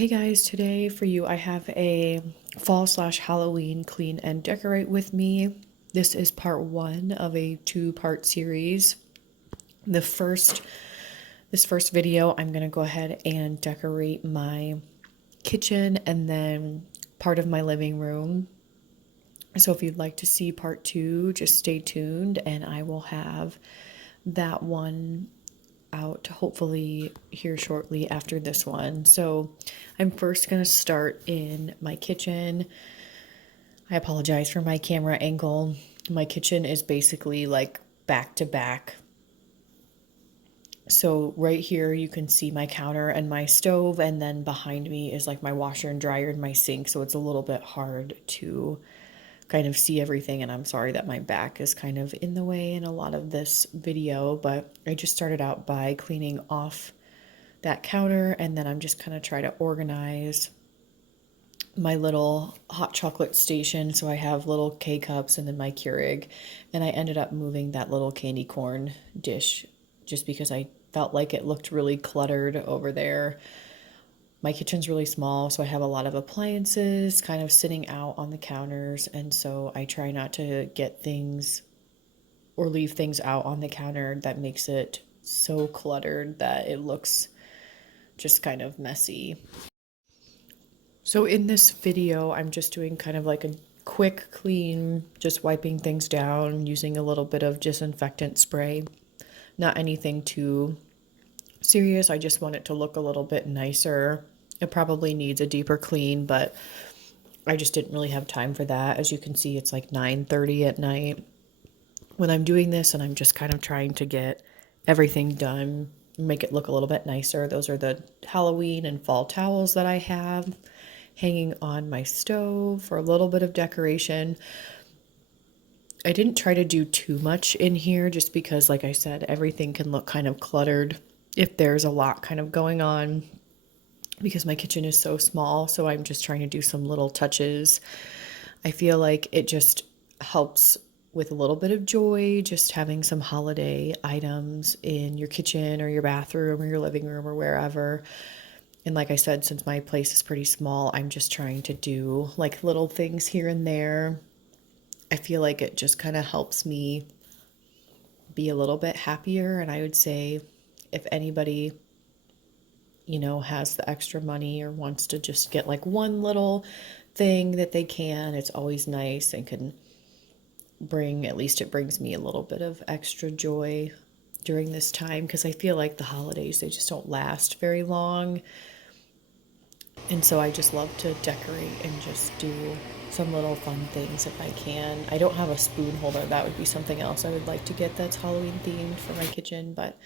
Hey guys, today for you I have a fall slash Halloween clean and decorate with me. This is part one of a two-part series. The first this first video I'm gonna go ahead and decorate my kitchen and then part of my living room. So if you'd like to see part two, just stay tuned and I will have that one out hopefully here shortly after this one. So I'm first going to start in my kitchen. I apologize for my camera angle. My kitchen is basically like back to back. So right here you can see my counter and my stove, and then behind me is like my washer and dryer and my sink, so it's a little bit hard to kind of see everything, and I'm sorry that my back is kind of in the way in a lot of this video, but I just started out by cleaning off that counter, and then I'm just kind of try to organize my little hot chocolate station. So I have little K-cups and then my Keurig, and I ended up moving that little candy corn dish just because I felt like it looked really cluttered over there. My kitchen's really small, so I have a lot of appliances kind of sitting out on the counters, and so I try not to get things or leave things out on the counter that makes it so cluttered that it looks just kind of messy. So in this video, I'm just doing kind of like a quick clean, just wiping things down using a little bit of disinfectant spray. Not anything too serious. I just want it to look a little bit nicer. It probably needs a deeper clean, but I just didn't really have time for that. As you can see, it's like 9:30 at night when I'm doing this, and I'm just kind of trying to get everything done, make it look a little bit nicer. Those are the Halloween and fall towels that I have hanging on my stove for a little bit of decoration. I didn't try to do too much in here just because, like I said, everything can look kind of cluttered if there's a lot kind of going on because my kitchen is so small. So I'm just trying to do some little touches. I feel like it just helps with a little bit of joy, just having some holiday items in your kitchen or your bathroom or your living room or wherever. And like I said, since my place is pretty small, I'm just trying to do like little things here and there. I feel like it just kind of helps me be a little bit happier. And I would say if anybody, has the extra money or wants to just get like one little thing that they can, it's always nice and can bring, at least it brings me a little bit of extra joy during this time because I feel like the holidays, they just don't last very long. And so I just love to decorate and just do some little fun things if I can. I don't have a spoon holder. That would be something else I would like to get that's Halloween themed for my kitchen, but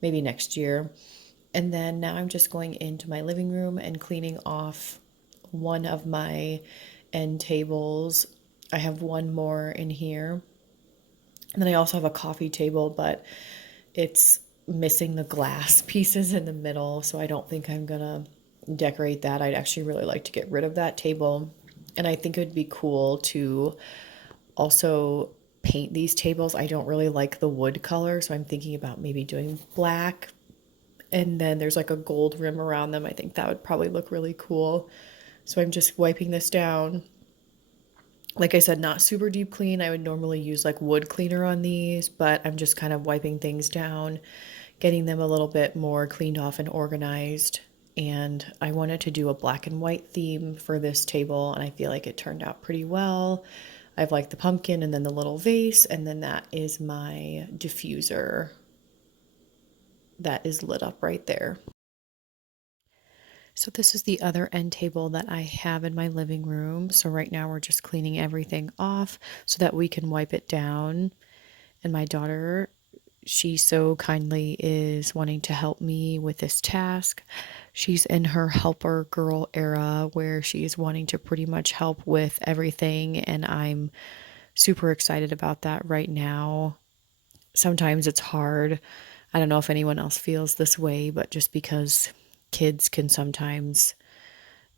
maybe next year. And then now I'm just going into my living room and cleaning off one of my end tables. I have one more in here. And then I also have a coffee table, but it's missing the glass pieces in the middle, so I don't think I'm gonna decorate that. I'd actually really like to get rid of that table. And I think it would be cool to also paint these tables. I don't really like the wood color, so I'm thinking about maybe doing black. And then there's like a gold rim around them. I think that would probably look really cool. So I'm just wiping this down. Like I said, not super deep clean. I would normally use like wood cleaner on these, but I'm just kind of wiping things down, getting them a little bit more cleaned off and organized. And I wanted to do a black and white theme for this table, and I feel like it turned out pretty well. I've liked the pumpkin and then the little vase, and then that is my diffuser that is lit up right there. So this is the other end table that I have in my living room. So right now we're just cleaning everything off so that we can wipe it down. And my daughter, she so kindly is wanting to help me with this task. She's in her helper girl era where she's wanting to pretty much help with everything, and I'm super excited about that right now. Sometimes it's hard. I don't know if anyone else feels this way, but just because kids can sometimes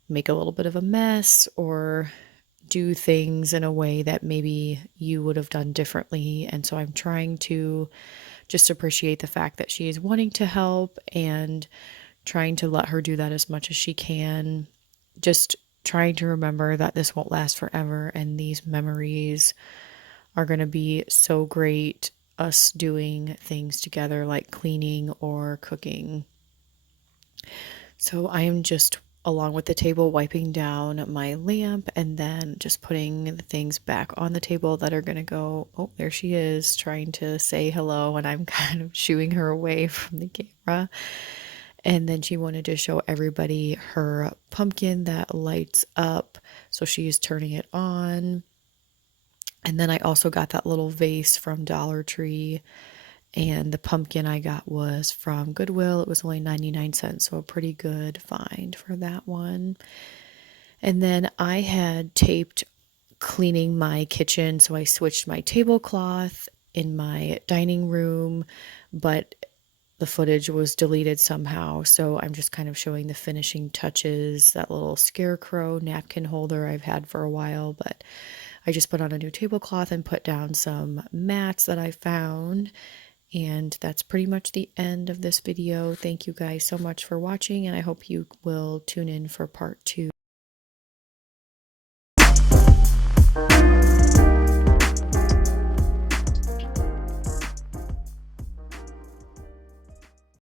make a little bit of a mess or do things in a way that maybe you would have done differently. And so I'm trying to just appreciate the fact that she is wanting to help and trying to let her do that as much as she can. Just trying to remember that this won't last forever and these memories are going to be so great, us doing things together like cleaning or cooking. So I am just, along with the table, wiping down my lamp and then just putting the things back on the table that are going to go. Oh, there she is trying to say hello, and I'm kind of shooing her away from the camera. And then she wanted to show everybody her pumpkin that lights up. So she's turning it on. And then I also got that little vase from Dollar Tree. And the pumpkin I got was from Goodwill. It was only 99 cents, so a pretty good find for that one. And then I had taped cleaning my kitchen, so I switched my tablecloth in my dining room, but the footage was deleted somehow, so I'm just kind of showing the finishing touches. That little scarecrow napkin holder I've had for a while, but I just put on a new tablecloth and put down some mats that I found. And that's pretty much the end of this video. Thank you guys so much for watching, and I hope you will tune in for part 2.